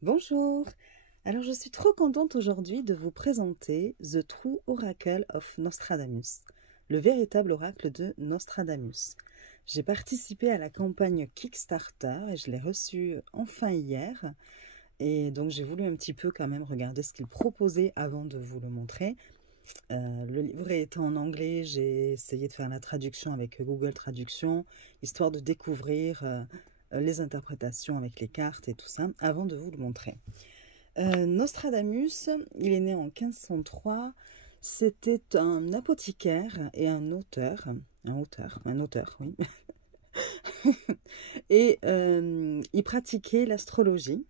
Bonjour, alors je suis trop contente aujourd'hui de vous présenter The True Oracle of Nostradamus, le véritable oracle de Nostradamus. J'ai participé à la campagne Kickstarter et je l'ai reçu enfin hier. Et donc j'ai voulu un petit peu quand même regarder ce qu'il proposait avant de vous le montrer. Le livret étant en anglais, j'ai essayé de faire la traduction avec Google Traduction, histoire de découvrir les interprétations avec les cartes et tout ça, avant de vous le montrer. Nostradamus, il est né en 1503, c'était un apothicaire et un auteur, oui. Et il pratiquait l'astrologie.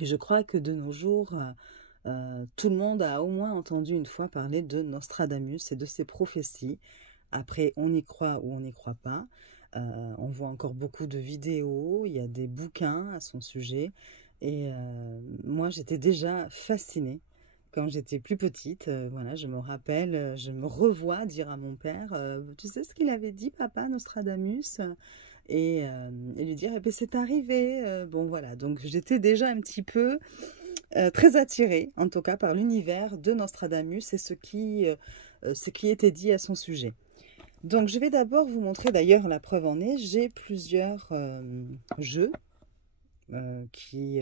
Et je crois que de nos jours, tout le monde a au moins entendu une fois parler de Nostradamus et de ses prophéties. Après, on y croit ou on n'y croit pas. On voit encore beaucoup de vidéos, il y a des bouquins à son sujet. Et moi, j'étais déjà fascinée quand j'étais plus petite. Voilà, je me rappelle, je me revois dire à mon père, tu sais ce qu'il avait dit, papa, Nostradamus? Et lui dire, eh bien, c'est arrivé. Bon, voilà, donc j'étais déjà un petit peu très attirée, en tout cas, par l'univers de Nostradamus et ce qui était dit à son sujet. Donc, je vais d'abord vous montrer, d'ailleurs, la preuve en est, j'ai plusieurs jeux qui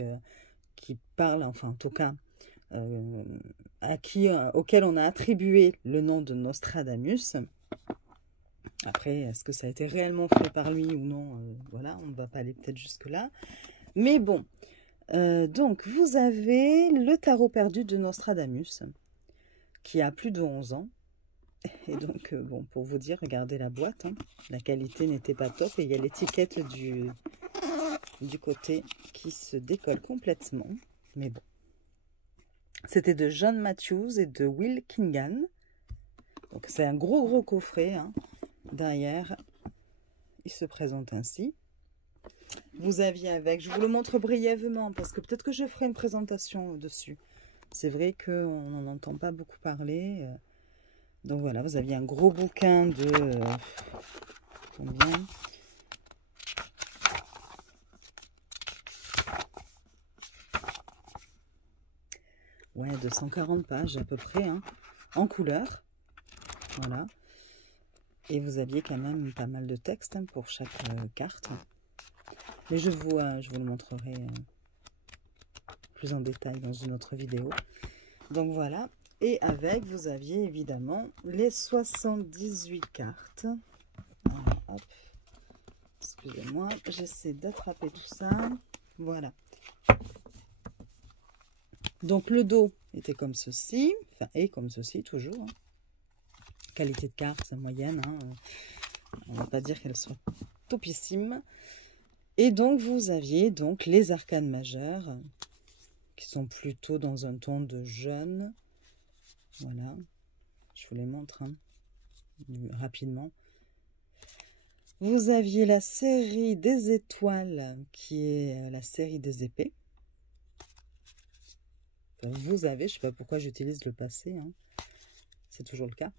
parlent, enfin, en tout cas, auxquels on a attribué le nom de Nostradamus. Après, est-ce que ça a été réellement fait par lui ou non? Voilà, on ne va pas aller peut-être jusque-là. Mais bon, donc vous avez le tarot perdu de Nostradamus, qui a plus de 11 ans. Et donc, bon, pour vous dire, regardez la boîte, hein, la qualité n'était pas top. Et il y a l'étiquette du côté qui se décolle complètement. Mais bon. C'était de John Matthews et de Will Kingan. Donc c'est un gros coffret, hein. Derrière, il se présente ainsi. Vous aviez avec, je vous le montre brièvement parce que peut-être que je ferai une présentation dessus. C'est vrai qu'on n'en entend pas beaucoup parler. Donc voilà, vous aviez un gros bouquin de... combien ? Ouais, 240 pages à peu près, hein, en couleur. Voilà. Et vous aviez quand même pas mal de texte, hein, pour chaque carte. Mais je vous le montrerai plus en détail dans une autre vidéo. Donc voilà. Et avec, vous aviez évidemment les 78 cartes. Alors, hop. Excusez-moi, j'essaie d'attraper tout ça. Voilà. Donc le dos était comme ceci. Enfin, et comme ceci toujours. Hein. Qualité de carte moyenne. Hein. On ne va pas dire qu'elle soit topissime. Et donc, vous aviez donc les arcanes majeures qui sont plutôt dans un ton de jaune. Voilà. Je vous les montre, hein, rapidement. Vous aviez la série des étoiles qui est la série des épées. Enfin, vous avez, je ne sais pas pourquoi j'utilise le passé, hein. C'est toujours le cas.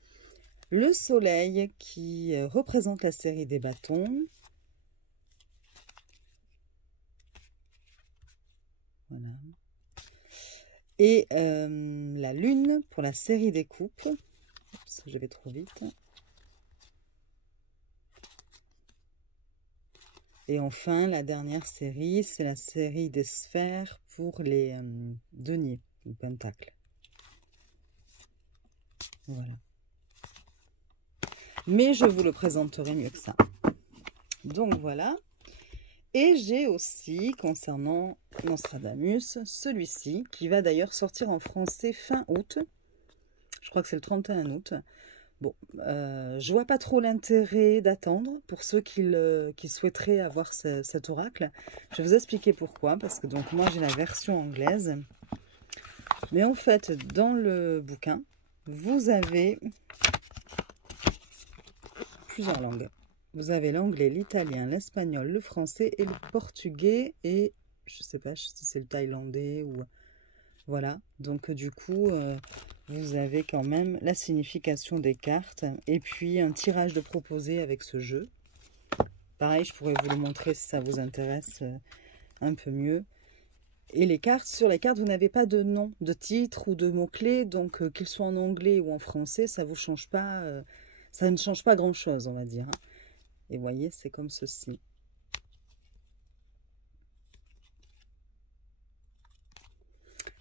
Le soleil qui représente la série des bâtons. Voilà. Et la lune pour la série des coupes. Oups, je vais trop vite. Et enfin, la dernière série, c'est la série des sphères pour les deniers, les pentacles. Voilà. Mais je vous le présenterai mieux que ça. Donc voilà. Et j'ai aussi, concernant Nostradamus, celui-ci, qui va d'ailleurs sortir en français fin août. Je crois que c'est le 31 août. Bon, je vois pas trop l'intérêt d'attendre pour ceux qui souhaiteraient avoir cet oracle. Je vais vous expliquer pourquoi, parce que donc moi j'ai la version anglaise. Mais en fait, dans le bouquin, vous avez plusieurs langues. Vous avez l'anglais, l'italien, l'espagnol, le français et le portugais. Et je ne sais pas si c'est le thaïlandais ou... Voilà. Donc du coup, vous avez quand même la signification des cartes. Et puis un tirage de proposé avec ce jeu. Pareil, je pourrais vous le montrer si ça vous intéresse un peu mieux. Et les cartes, sur les cartes, vous n'avez pas de nom, de titre ou de mots-clés. Donc, qu'ils soient en anglais ou en français, ça vous change pas, ça ne change pas grand-chose, on va dire. Hein. Et vous voyez, c'est comme ceci.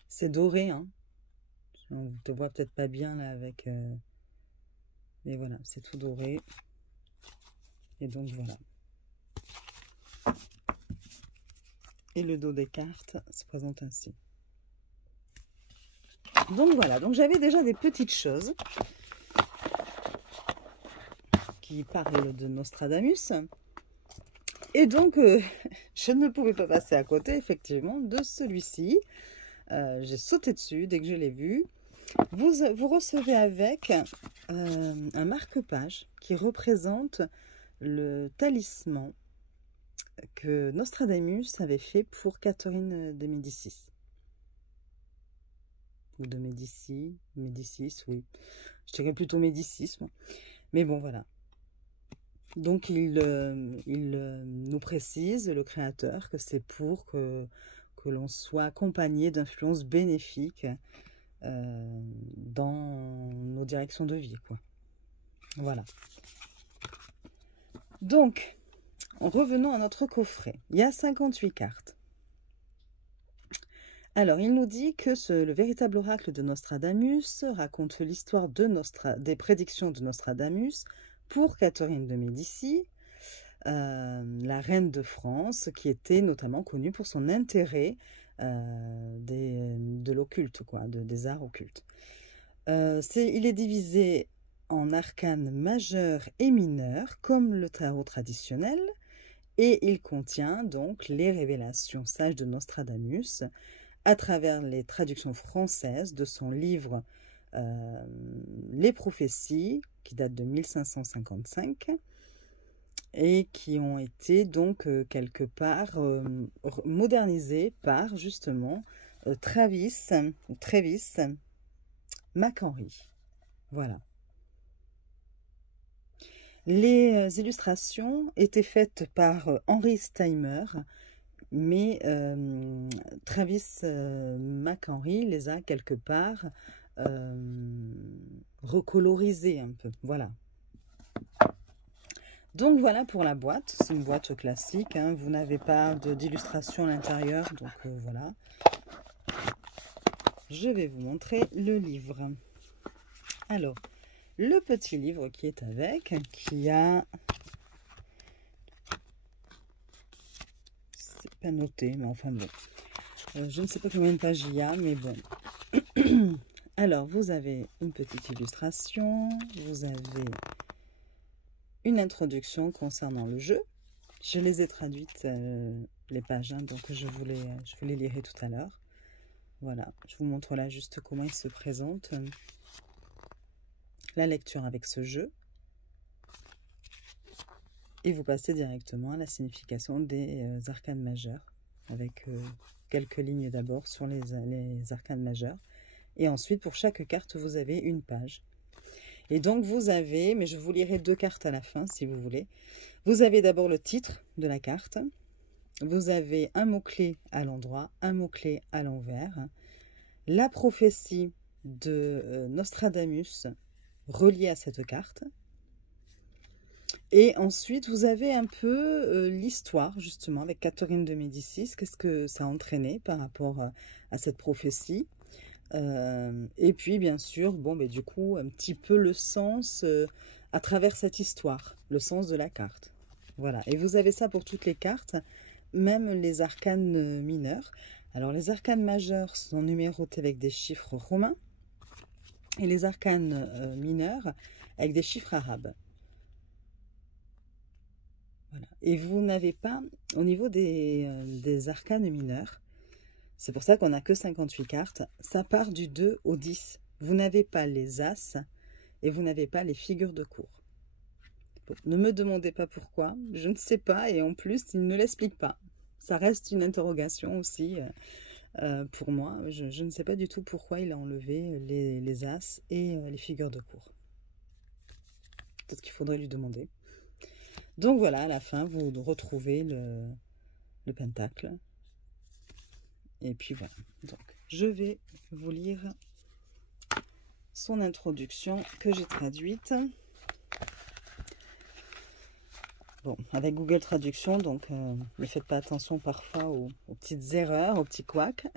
C'est doré, hein. On ne te voit peut-être pas bien là avec... mais voilà, c'est tout doré. Et donc voilà. Et le dos des cartes se présente ainsi. Donc voilà, donc j'avais déjà des petites choses qui parlent de Nostradamus. Et donc, je ne pouvais pas passer à côté, effectivement, de celui-ci. J'ai sauté dessus dès que je l'ai vu. Vous recevez avec un marque-page qui représente le talisman que Nostradamus avait fait pour Catherine de Médicis. Ou de Médicis, oui. Je dirais plutôt Médicis, moi. Mais bon, voilà. Donc, il nous précise, le créateur, que c'est pour que l'on soit accompagné d'influences bénéfiques dans nos directions de vie, quoi. Voilà. Donc, revenons à notre coffret. Il y a 58 cartes. Alors, il nous dit que le véritable oracle de Nostradamus raconte l'histoire des prédictions de Nostradamus pour Catherine de Médicis, la reine de France, qui était notamment connue pour son intérêt de l'occulte, quoi, des arts occultes. Il est divisé en arcanes majeurs et mineurs, comme le tarot traditionnel, et il contient donc les révélations sages de Nostradamus à travers les traductions françaises de son livre Les prophéties, qui date de 1555, et qui ont été donc quelque part modernisées par justement Travis McHenry. Voilà. Les illustrations étaient faites par Henry Steimer, mais Travis McHenry les a quelque part recolorisées un peu. Voilà. Donc voilà pour la boîte. C'est une boîte classique. Hein. Vous n'avez pas d'illustration à l'intérieur. Donc voilà. Je vais vous montrer le livre. Alors, le petit livre qui est avec, qui a... C'est pas noté, mais enfin bon. Je ne sais pas combien de pages il y a, mais bon. Alors, vous avez une petite illustration. Vous avez une introduction concernant le jeu. Je les ai traduites, les pages, hein, donc je vous les lirai tout à l'heure. Voilà, je vous montre là juste comment il se présente. La lecture avec ce jeu. Et vous passez directement à la signification des arcanes majeures, avec quelques lignes d'abord sur les arcanes majeures. Et ensuite, pour chaque carte, vous avez une page. Et donc, vous avez, mais je vous lirai 2 cartes à la fin, si vous voulez. Vous avez d'abord le titre de la carte. Vous avez un mot-clé à l'endroit, un mot-clé à l'envers. La prophétie de Nostradamus reliée à cette carte. Et ensuite, vous avez un peu l'histoire, justement, avec Catherine de Médicis. Qu'est-ce que ça a entraîné par rapport à cette prophétie. Et puis, bien sûr, bon, mais du coup, un petit peu le sens à travers cette histoire, le sens de la carte. Voilà, et vous avez ça pour toutes les cartes, même les arcanes mineurs. Alors, les arcanes majeures sont numérotés avec des chiffres romains, et les arcanes mineurs avec des chiffres arabes. Voilà. Et vous n'avez pas, au niveau des arcanes mineurs, c'est pour ça qu'on n'a que 58 cartes. Ça part du 2 au 10. Vous n'avez pas les as et vous n'avez pas les figures de cour. Bon, ne me demandez pas pourquoi. Je ne sais pas et en plus, il ne l'explique pas. Ça reste une interrogation aussi pour moi. Je ne sais pas du tout pourquoi il a enlevé les as et les figures de cour. Peut-être qu'il faudrait lui demander. Donc voilà, à la fin, vous retrouvez le pentacle. Et puis voilà. Donc, je vais vous lire son introduction que j'ai traduite. Bon, avec Google Traduction, donc ne faites pas attention parfois aux petites erreurs, aux petits couacs.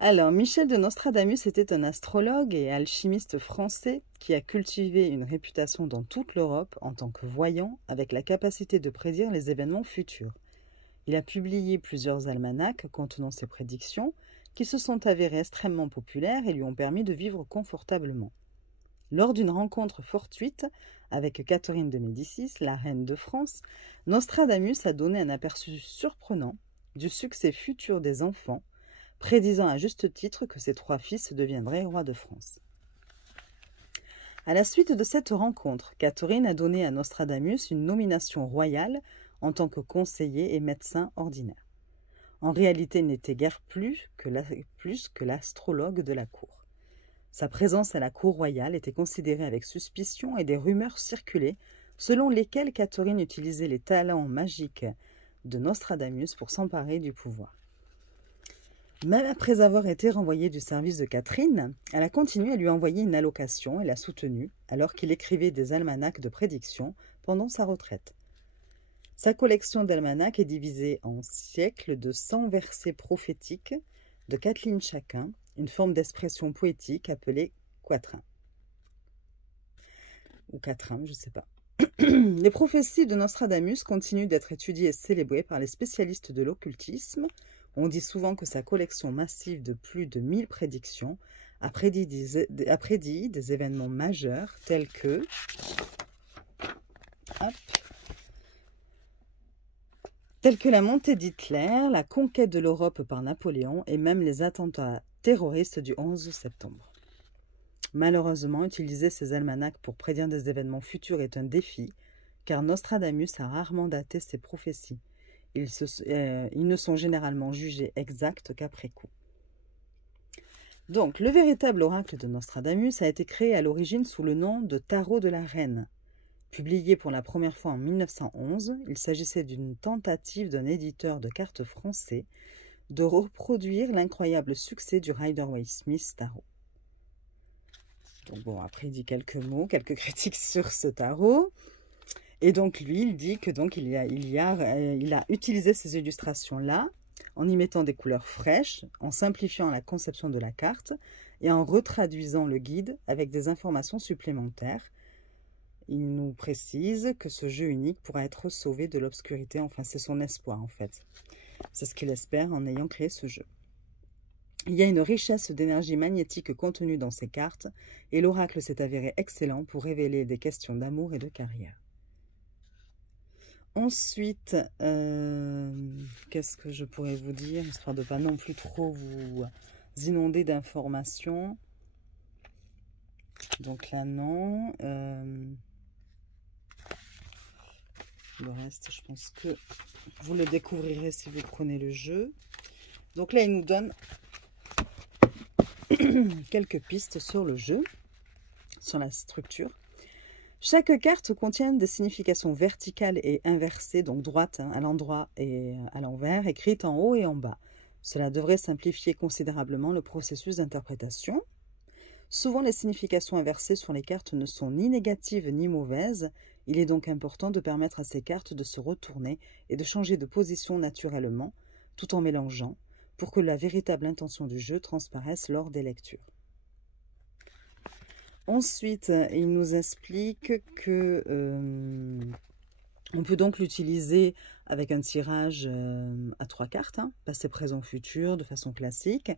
Alors, Michel de Nostradamus était un astrologue et alchimiste français qui a cultivé une réputation dans toute l'Europe en tant que voyant avec la capacité de prédire les événements futurs. Il a publié plusieurs almanachs contenant ses prédictions qui se sont avérées extrêmement populaires et lui ont permis de vivre confortablement. Lors d'une rencontre fortuite avec Catherine de Médicis, la reine de France, Nostradamus a donné un aperçu surprenant du succès futur des enfants, prédisant à juste titre que ses 3 fils deviendraient rois de France. À la suite de cette rencontre, Catherine a donné à Nostradamus une nomination royale en tant que conseiller et médecin ordinaire. En réalité, il n'était guère plus que l'astrologue de la cour. Sa présence à la cour royale était considérée avec suspicion et des rumeurs circulaient selon lesquelles Catherine utilisait les talents magiques de Nostradamus pour s'emparer du pouvoir. Même après avoir été renvoyée du service de Catherine, elle a continué à lui envoyer une allocation et l'a soutenue alors qu'il écrivait des almanachs de prédiction pendant sa retraite. Sa collection d'almanachs est divisée en siècles de 100 versets prophétiques de 4 lignes chacun, une forme d'expression poétique appelée quatrain. Ou quatrain, je ne sais pas. Les prophéties de Nostradamus continuent d'être étudiées et célébrées par les spécialistes de l'occultisme. On dit souvent que sa collection massive de plus de 1000 prédictions a prédit des événements majeurs tels que la montée d'Hitler, la conquête de l'Europe par Napoléon et même les attentats terroristes du 11 septembre. Malheureusement, utiliser ces almanachs pour prédire des événements futurs est un défi, car Nostradamus a rarement daté ses prophéties. Ils ne sont généralement jugés exacts qu'après coup. Donc, le véritable oracle de Nostradamus a été créé à l'origine sous le nom de Tarot de la Reine. Publié pour la première fois en 1911, il s'agissait d'une tentative d'un éditeur de cartes français de reproduire l'incroyable succès du Rider-Waite-Smith Tarot. Donc bon, après il dit quelques mots, quelques critiques sur ce tarot. Et donc lui, il dit que donc il a utilisé ces illustrations-là en y mettant des couleurs fraîches, en simplifiant la conception de la carte et en retraduisant le guide avec des informations supplémentaires. Il nous précise que ce jeu unique pourra être sauvé de l'obscurité. Enfin, c'est son espoir en fait. C'est ce qu'il espère en ayant créé ce jeu. Il y a une richesse d'énergie magnétique contenue dans ces cartes et l'oracle s'est avéré excellent pour révéler des questions d'amour et de carrière. Ensuite, qu'est-ce que je pourrais vous dire, histoire de ne pas non plus trop vous inonder d'informations. Donc là, non. Le reste, je pense que vous le découvrirez si vous prenez le jeu. Donc là, il nous donne quelques pistes sur le jeu, sur la structure. Chaque carte contient des significations verticales et inversées, donc droite à l'endroit et à l'envers, écrites en haut et en bas. Cela devrait simplifier considérablement le processus d'interprétation. Souvent, les significations inversées sur les cartes ne sont ni négatives ni mauvaises. Il est donc important de permettre à ces cartes de se retourner et de changer de position naturellement, tout en mélangeant, pour que la véritable intention du jeu transparaisse lors des lectures. Ensuite, il nous explique que on peut donc l'utiliser avec un tirage à 3 cartes, passé, présent, futur, de façon classique,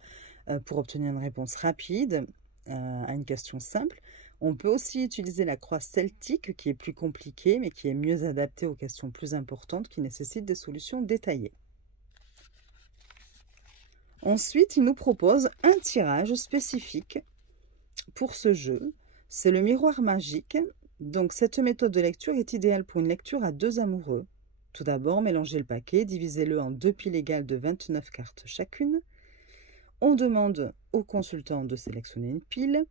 pour obtenir une réponse rapide à une question simple. On peut aussi utiliser la croix celtique, qui est plus compliquée, mais qui est mieux adaptée aux questions plus importantes, qui nécessitent des solutions détaillées. Ensuite, il nous propose un tirage spécifique pour ce jeu. C'est le miroir magique. Donc, cette méthode de lecture est idéale pour une lecture à 2 amoureux. Tout d'abord, mélangez le paquet, divisez-le en 2 piles égales de 29 cartes chacune. On demande au consultant de sélectionner une pile.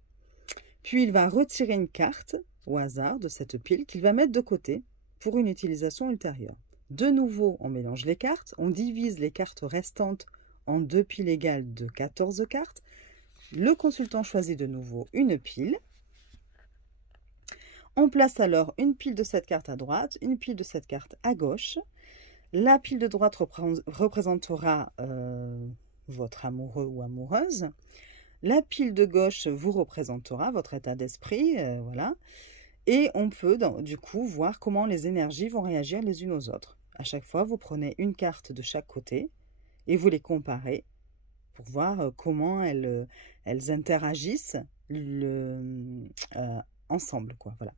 Puis, il va retirer une carte au hasard de cette pile qu'il va mettre de côté pour une utilisation ultérieure. De nouveau, on mélange les cartes, on divise les cartes restantes en 2 piles égales de 14 cartes. Le consultant choisit de nouveau une pile. On place alors une pile de 7 cartes à droite, une pile de 7 cartes à gauche. La pile de droite représentera votre amoureux ou amoureuse. La pile de gauche vous représentera votre état d'esprit, voilà. Et on peut du coup voir comment les énergies vont réagir les unes aux autres. À chaque fois, vous prenez une carte de chaque côté et vous les comparez pour voir comment elles interagissent ensemble, quoi, voilà.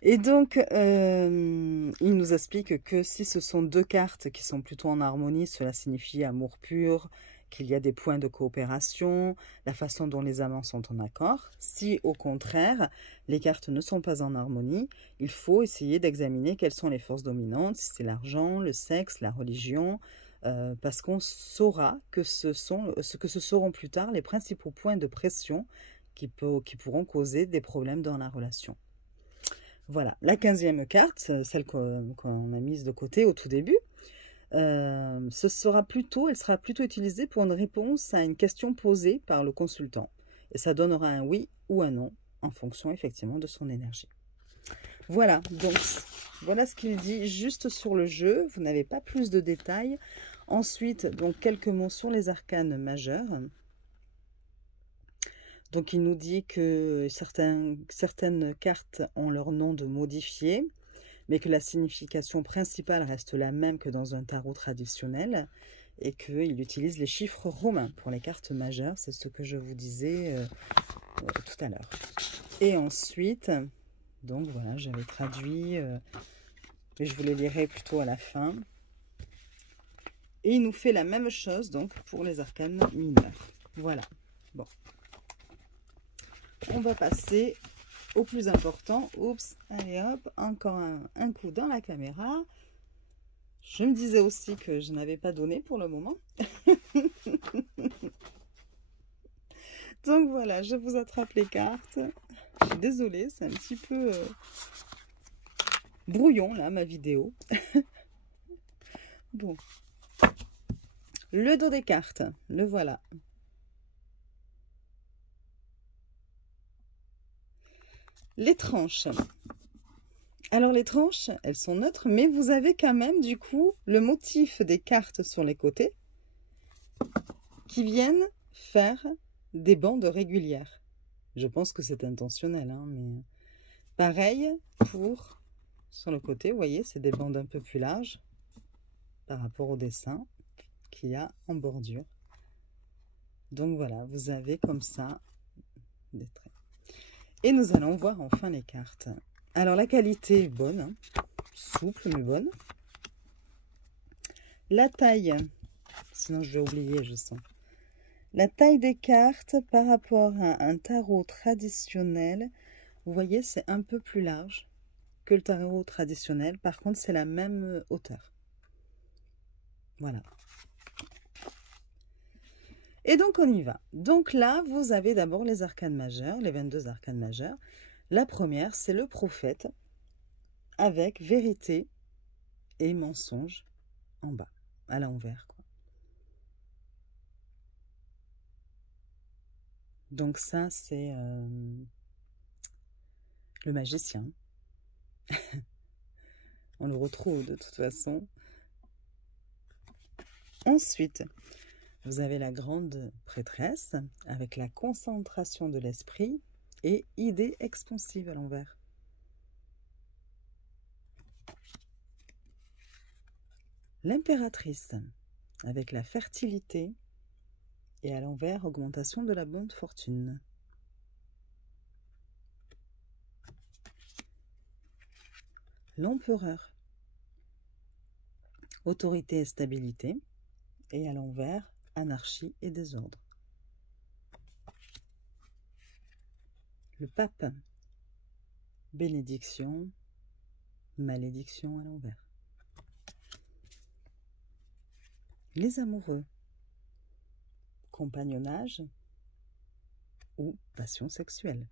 Et donc, il nous explique que si ce sont 2 cartes qui sont plutôt en harmonie, cela signifie amour pur, qu'il y a des points de coopération, la façon dont les amants sont en accord. Si, au contraire, les cartes ne sont pas en harmonie, il faut essayer d'examiner quelles sont les forces dominantes, si c'est l'argent, le sexe, la religion, parce qu'on saura que ce seront plus tard les principaux points de pression qui pourront causer des problèmes dans la relation. Voilà, la 15e carte, celle qu'on a mise de côté au tout début, elle sera plutôt utilisée pour une réponse à une question posée par le consultant. Et ça donnera un oui ou un non en fonction effectivement de son énergie. Voilà, donc voilà ce qu'il dit juste sur le jeu. Vous n'avez pas plus de détails. Ensuite, donc quelques mots sur les arcanes majeurs. Donc, il nous dit que certaines cartes ont leur nom de modifié, mais que la signification principale reste la même que dans un tarot traditionnel et qu'il utilise les chiffres romains pour les cartes majeures. C'est ce que je vous disais tout à l'heure. Et ensuite, donc voilà, j'avais traduit, mais je vous les lirai plutôt à la fin. Et il nous fait la même chose donc pour les arcanes mineurs. Voilà, bon. On va passer au plus important. Oups, allez hop, encore un coup dans la caméra. Je me disais aussi que je n'avais pas donné pour le moment. Donc voilà, je vous attrape les cartes. Je suis désolée, c'est un petit peu brouillon là, ma vidéo. Bon. Le dos des cartes, le voilà. Les tranches. Alors les tranches, elles sont neutres, mais vous avez quand même du coup le motif des cartes sur les côtés qui viennent faire des bandes régulières. Je pense que c'est intentionnel, hein, mais pareil pour sur le côté, vous voyez, c'est des bandes un peu plus larges par rapport au dessin qu'il y a en bordure. Donc voilà, vous avez comme ça des traits. Et nous allons voir enfin les cartes. Alors la qualité est bonne, hein, souple mais bonne. La taille, sinon je vais oublier, je sens. La taille des cartes par rapport à un tarot traditionnel, vous voyez, c'est un peu plus large que le tarot traditionnel. Par contre, c'est la même hauteur. Voilà. Et donc, on y va. Donc là, vous avez d'abord les arcanes majeures, les 22 arcanes majeures. La première, c'est le prophète avec vérité et mensonge en bas, à l'envers, quoi. Donc ça, c'est le magicien. On le retrouve de toute façon. Ensuite, vous avez la grande prêtresse avec la concentration de l'esprit et idée expansive à l'envers. L'impératrice avec la fertilité et à l'envers, augmentation de la bonne fortune. L'empereur, autorité et stabilité, et à l'envers, anarchie et désordre. Le pape, bénédiction, malédiction à l'envers. Les amoureux, compagnonnage ou passion sexuelle.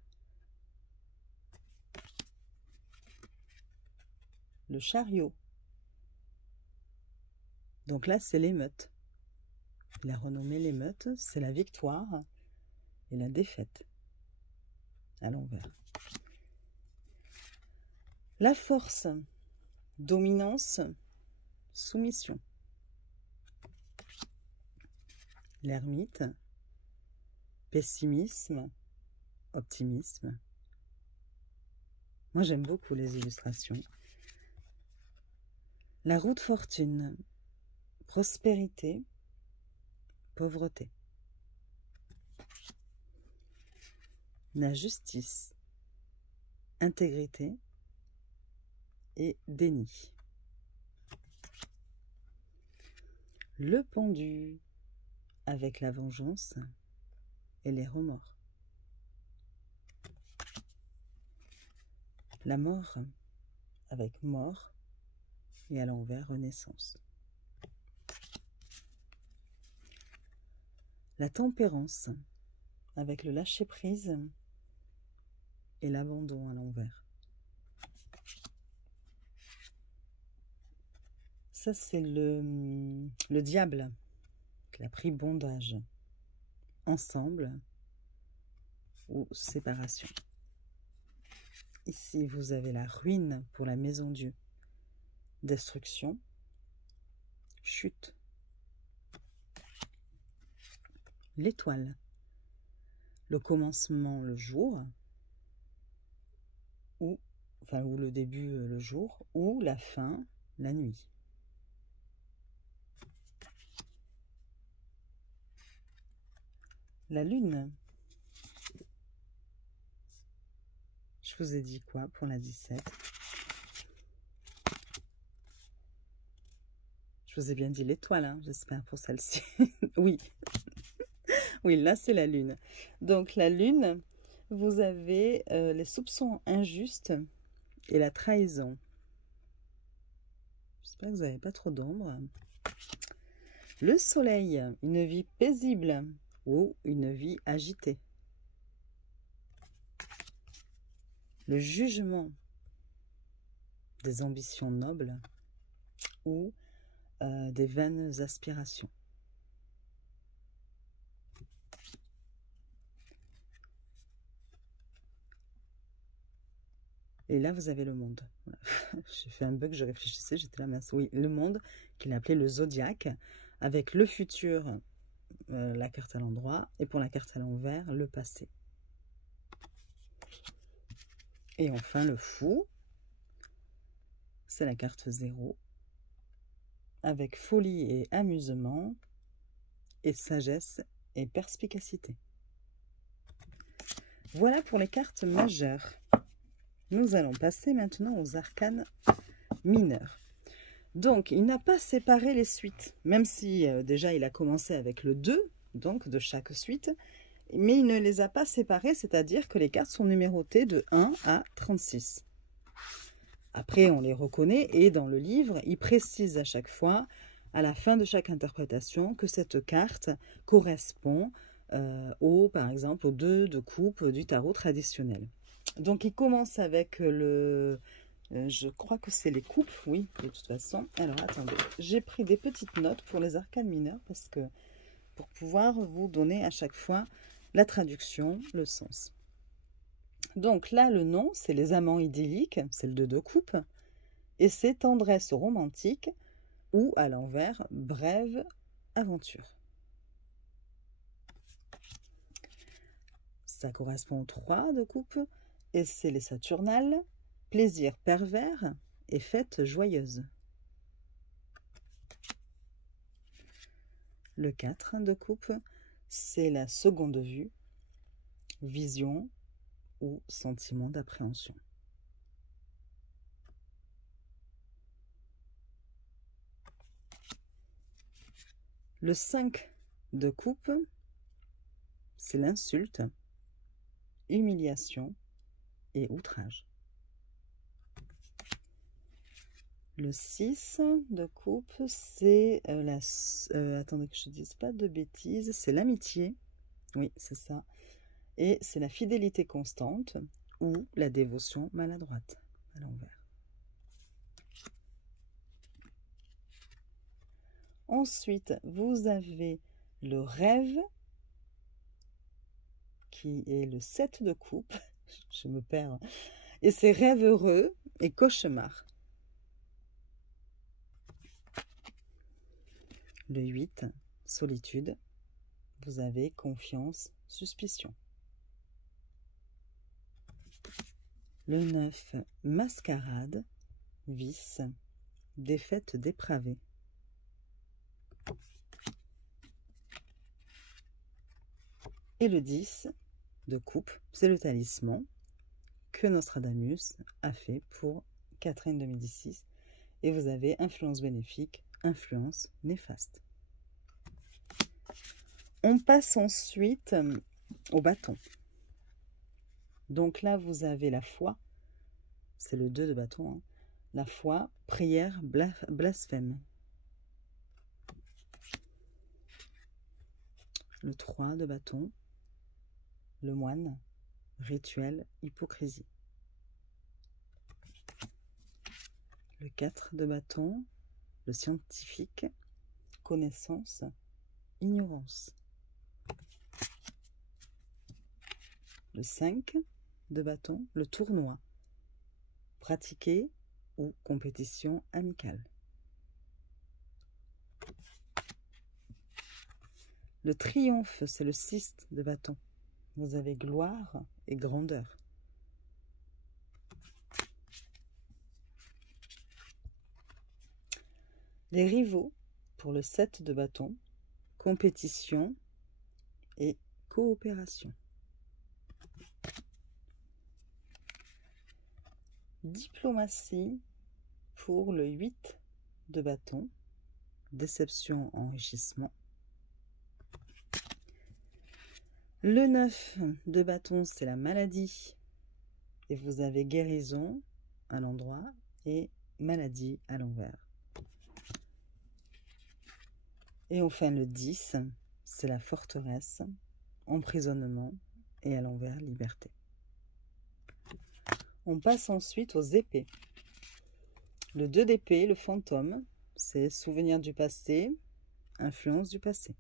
Le chariot. Donc là, c'est l'émeute. Il a renommé l'émeute, c'est la victoire et la défaite à l'envers. La force, dominance, soumission. L'ermite, pessimisme, optimisme. Moi, j'aime beaucoup les illustrations. La roue de fortune, prospérité, pauvreté. La justice, intégrité et déni. Le pendu, avec la vengeance et les remords. La mort, avec mort et à l'envers renaissance. La tempérance, avec le lâcher-prise et l'abandon à l'envers. Ça, c'est le diable qui a pris bondage. Ensemble ou séparation. Ici, vous avez la ruine pour la maison Dieu. Destruction, chute. L'étoile, le commencement le jour, ou le début le jour, ou la fin la nuit. La lune. Je vous ai dit quoi pour la 17? Je vous ai bien dit l'étoile, hein, j'espère, pour celle-ci. Oui. Oui, là, c'est la lune. Donc, la lune, vous avez les soupçons injustes et la trahison. J'espère que vous n'avez pas trop d'ombre. Le soleil, une vie paisible ou une vie agitée. Le jugement, des ambitions nobles ou des vaines aspirations. Et là, vous avez le monde. Voilà. J'ai fait un bug, je réfléchissais, j'étais là, mince. Oui, le monde, qu'il a appelé le zodiaque, avec le futur, la carte à l'endroit, et pour la carte à l'envers, le passé. Et enfin, le fou, c'est la carte 0, avec folie et amusement, et sagesse et perspicacité. Voilà pour les cartes majeures. Nous allons passer maintenant aux arcanes mineures. Donc, il n'a pas séparé les suites, même si déjà il a commencé avec le 2, donc de chaque suite, mais il ne les a pas séparées, c'est-à-dire que les cartes sont numérotées de 1 à 36. Après, on les reconnaît et dans le livre, il précise à chaque fois, à la fin de chaque interprétation, que cette carte correspond par exemple, aux 2 de coupe du tarot traditionnel. Donc, il commence avec le... je crois que c'est les coupes, oui, de toute façon. Alors, attendez, j'ai pris des petites notes pour les arcanes mineures parce que pour pouvoir vous donner à chaque fois la traduction, le sens. Donc là, le nom, c'est les amants idylliques, c'est le 2 de coupe, et c'est tendresse romantique ou à l'envers, brève aventure. Ça correspond au 3 de coupe, et c'est les saturnales, plaisir pervers et fête joyeuse. Le 4 de coupe, c'est la seconde vue, vision ou sentiment d'appréhension. Le 5 de coupe, c'est l'insulte, humiliation et outrage. Le 6 de coupe, c'est attendez que je ne dise pas de bêtises, c'est l'amitié. Oui, c'est ça. Et c'est la fidélité constante ou la dévotion maladroite à l'envers. Ensuite, vous avez le rêve, qui est le 7 de coupe, je me perds, et c'est rêve heureux et cauchemar. Le 8, solitude, vous avez confiance, suspicion. Le 9, mascarade, vice, défaite dépravée. Et le 10 de coupe, c'est le talisman que Nostradamus a fait pour Catherine de Médicis. Et vous avez influence bénéfique, influence néfaste. On passe ensuite au bâton. Donc là, vous avez la foi, c'est le 2 de bâton, hein. La foi, prière, blasphème. Le 3 de bâton, le moine, rituel, hypocrisie. Le 4 de bâton, le scientifique, connaissance, ignorance. Le 5 de bâton, le tournoi, pratiquer ou compétition amicale. Le triomphe, c'est le 6 de bâton. Vous avez gloire et grandeur. Les rivaux, pour le 7 de bâton, compétition et coopération. Diplomatie, pour le 8 de bâton, déception, enrichissement. Le 9 de bâton, c'est la maladie. Et vous avez guérison à l'endroit et maladie à l'envers. Et enfin le 10, c'est la forteresse, emprisonnement et à l'envers, liberté. On passe ensuite aux épées. Le 2 d'épée, le fantôme, c'est souvenir du passé, influence du passé.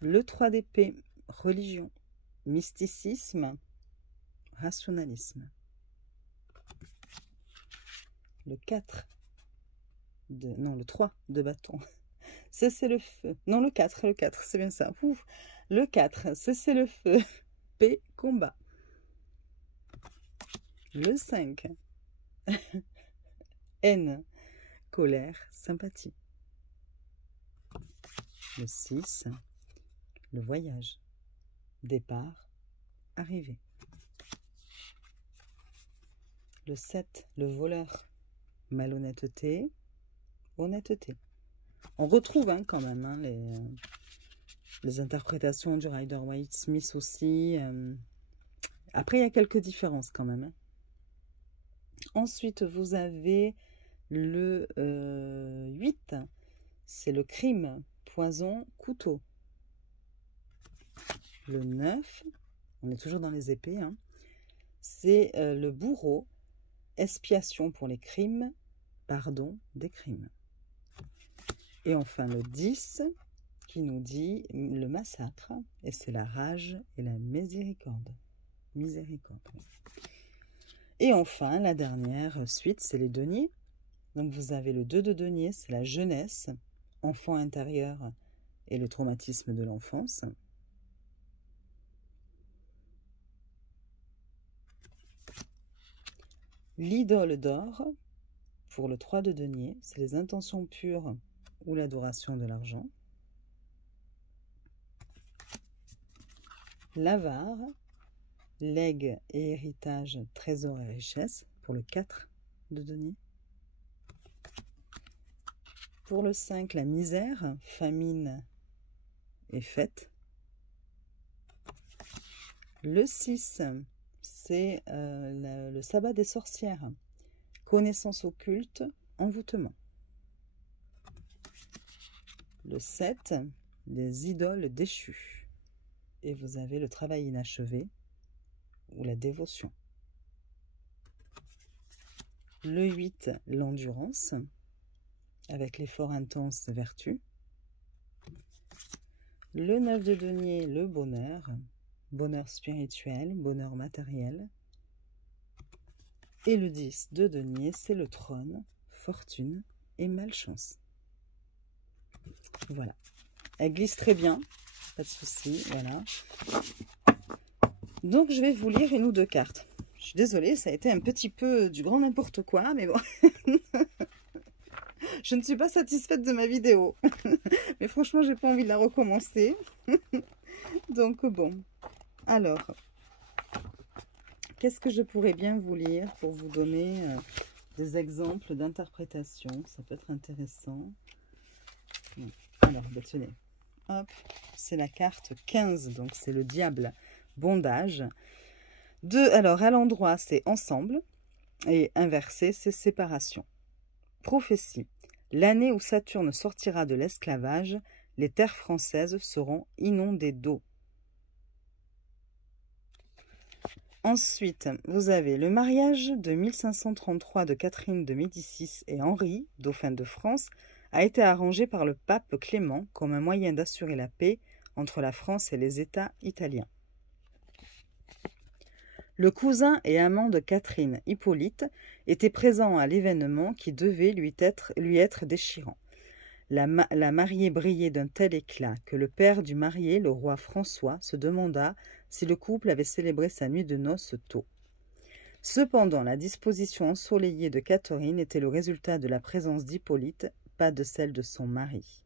Le 3 d'épée, religion, mysticisme, rationalisme. Le 4 de... Non, le 3 de bâton. Cessez le feu. Non, le 4, c'est bien ça. Ouf. Le 4, cessez le feu. Paix, combat. Le 5, haine, colère, sympathie. Le 6, le voyage, départ, arrivée. Le 7, le voleur, malhonnêteté, honnêteté. On retrouve quand même les interprétations du Rider-Waite-Smith aussi. Après, il y a quelques différences quand même. Ensuite, vous avez le 8, c'est le crime, poison, couteau. Le 9, on est toujours dans les épées, hein, c'est le bourreau, expiation pour les crimes, pardon des crimes. Et enfin le 10, qui nous dit le massacre, et c'est la rage et la miséricorde. Miséricorde. Et enfin, la dernière suite, c'est les deniers. Donc vous avez le 2 de denier, c'est la jeunesse, enfant intérieur et le traumatisme de l'enfance. L'idole d'or, pour le 3 de denier, c'est les intentions pures ou l'adoration de l'argent. L'avare, legs et héritage, trésor et richesse, pour le 4 de denier. Pour le 5, la misère, famine et fête. Le 6, c'est le sabbat des sorcières, connaissance occulte, envoûtement. Le 7, les idoles déchues. Et vous avez le travail inachevé ou la dévotion. Le 8, l'endurance, avec l'effort intense, vertu. Le 9 de denier, le bonheur. Bonheur spirituel, bonheur matériel. Et le 10 de denier, c'est le trône, fortune et malchance. Voilà. Elle glisse très bien, pas de souci, voilà. Donc, je vais vous lire une ou deux cartes. Je suis désolée, ça a été un petit peu du grand n'importe quoi, mais bon. Je ne suis pas satisfaite de ma vidéo. Mais franchement, j'ai pas envie de la recommencer. Donc, bon. Alors, qu'est-ce que je pourrais bien vous lire pour vous donner des exemples d'interprétation? Ça peut être intéressant. Alors, tenez. Hop, c'est la carte 15, donc c'est le diable. Bondage. Alors, à l'endroit, c'est ensemble. Et inversé, c'est séparation. Prophétie. L'année où Saturne sortira de l'esclavage, les terres françaises seront inondées d'eau. Ensuite, vous avez le mariage de 1533 de Catherine de Médicis et Henri, dauphin de France, a été arrangé par le pape Clément comme un moyen d'assurer la paix entre la France et les États italiens. Le cousin et amant de Catherine, Hippolyte, était présent à l'événement qui devait lui être déchirant. La mariée brillait d'un tel éclat que le père du marié, le roi François, se demanda si le couple avait célébré sa nuit de noces tôt. Cependant, la disposition ensoleillée de Catherine était le résultat de la présence d'Hippolyte, pas de celle de son mari.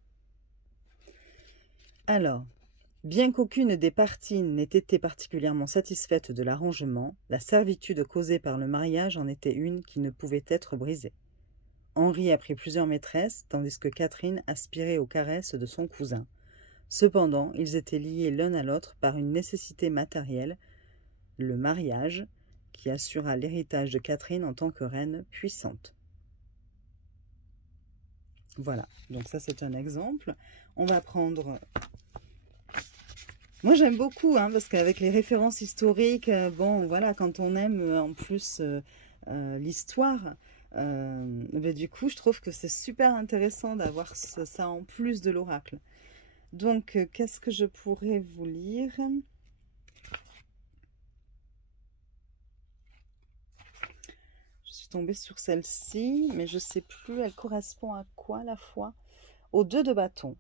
Alors, bien qu'aucune des parties n'ait été particulièrement satisfaite de l'arrangement, la servitude causée par le mariage en était une qui ne pouvait être brisée. Henri a pris plusieurs maîtresses, tandis que Catherine aspirait aux caresses de son cousin. Cependant, ils étaient liés l'un à l'autre par une nécessité matérielle, le mariage, qui assura l'héritage de Catherine en tant que reine puissante. Voilà, donc ça c'est un exemple. On va prendre... Moi j'aime beaucoup, hein, parce qu'avec les références historiques, bon voilà, quand on aime en plus l'histoire, du coup je trouve que c'est super intéressant d'avoir ça en plus de l'oracle. Donc qu'est-ce que je pourrais vous lire? Je suis tombée sur celle-ci, mais je ne sais plus, elle correspond à quoi la fois? Au 2 de bâton.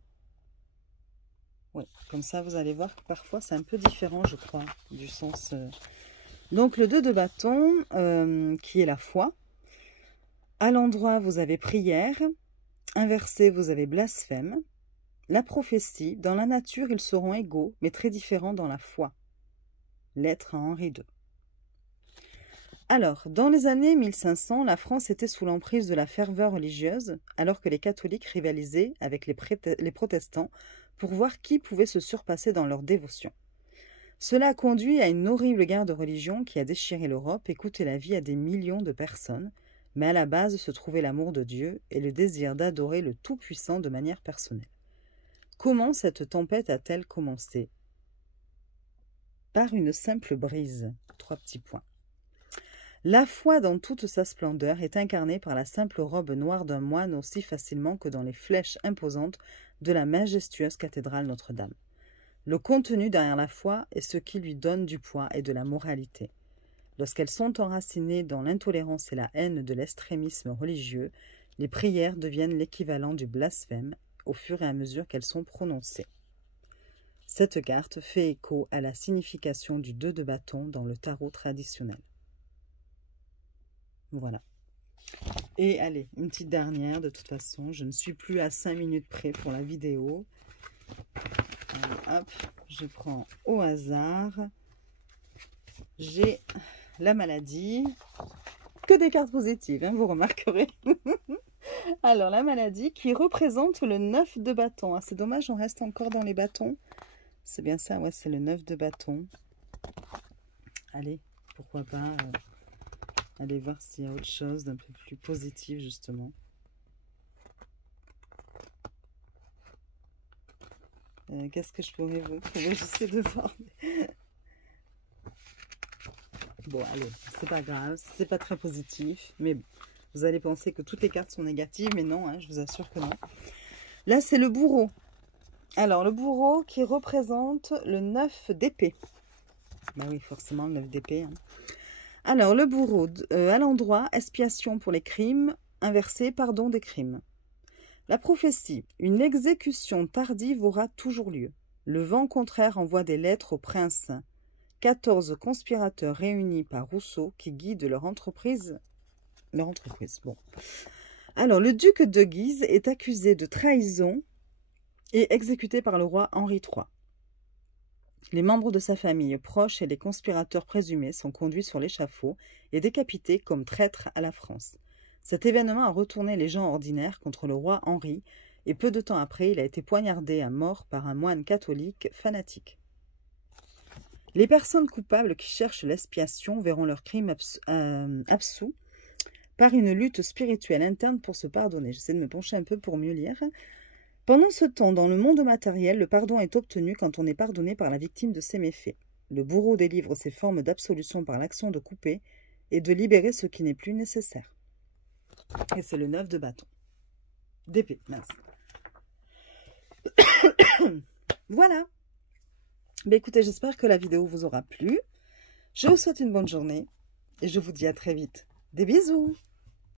Oui, comme ça vous allez voir que parfois c'est un peu différent, je crois, du sens. Donc le 2 de bâton, qui est la foi. À l'endroit, vous avez prière. Inversé, vous avez blasphème. La prophétie, dans la nature, ils seront égaux, mais très différents dans la foi. Lettre à Henri II. Alors, dans les années 1500, la France était sous l'emprise de la ferveur religieuse, alors que les catholiques rivalisaient avec les protestants pour voir qui pouvait se surpasser dans leur dévotion. Cela a conduit à une horrible guerre de religion qui a déchiré l'Europe et coûté la vie à des millions de personnes, mais à la base se trouvait l'amour de Dieu et le désir d'adorer le Tout-Puissant de manière personnelle. Comment cette tempête a-t-elle commencé? Par une simple brise. 3 petits points. La foi dans toute sa splendeur est incarnée par la simple robe noire d'un moine aussi facilement que dans les flèches imposantes de la majestueuse cathédrale Notre-Dame. Le contenu derrière la foi est ce qui lui donne du poids et de la moralité. Lorsqu'elles sont enracinées dans l'intolérance et la haine de l'extrémisme religieux, les prières deviennent l'équivalent du blasphème au fur et à mesure qu'elles sont prononcées. Cette carte fait écho à la signification du 2 de bâton dans le tarot traditionnel. Voilà. Et allez, une petite dernière, de toute façon, je ne suis plus à 5 minutes près pour la vidéo. Allez, hop, je prends au hasard. J'ai la maladie. Que des cartes positives, hein, vous remarquerez. Alors, la maladie qui représente le 9 de bâton. Ah, c'est dommage, on reste encore dans les bâtons. C'est bien ça, ouais, c'est le 9 de bâton. Allez, pourquoi pas aller voir s'il y a autre chose d'un peu plus positif, justement. Qu'est-ce que je pourrais vous trouver? J'essaie de voir. Bon, allez, c'est pas grave, c'est pas très positif, mais vous allez penser que toutes les cartes sont négatives, mais non, hein, je vous assure que non. Là, c'est le bourreau. Alors, le bourreau qui représente le 9 d'épée. Bah oui, forcément, le 9 d'épée. Hein. Alors, le bourreau, à l'endroit, expiation pour les crimes, inversé, pardon des crimes. La prophétie, une exécution tardive aura toujours lieu. Le vent contraire envoie des lettres au prince. 14 conspirateurs réunis par Rousseau qui guident leur entreprise. Bon. Alors, le duc de Guise est accusé de trahison et exécuté par le roi Henri III. Les membres de sa famille proches et les conspirateurs présumés sont conduits sur l'échafaud et décapités comme traîtres à la France. Cet événement a retourné les gens ordinaires contre le roi Henri et peu de temps après, il a été poignardé à mort par un moine catholique fanatique. Les personnes coupables qui cherchent l'expiation verront leurs crimes absous par une lutte spirituelle interne pour se pardonner. J'essaie de me pencher un peu pour mieux lire. Pendant ce temps, dans le monde matériel, le pardon est obtenu quand on est pardonné par la victime de ses méfaits. Le bourreau délivre ses formes d'absolution par l'action de couper et de libérer ce qui n'est plus nécessaire. Et c'est le 9 de bâton. D'épée, mince. Voilà. Ben écoutez, j'espère que la vidéo vous aura plu. Je vous souhaite une bonne journée et je vous dis à très vite. Des bisous!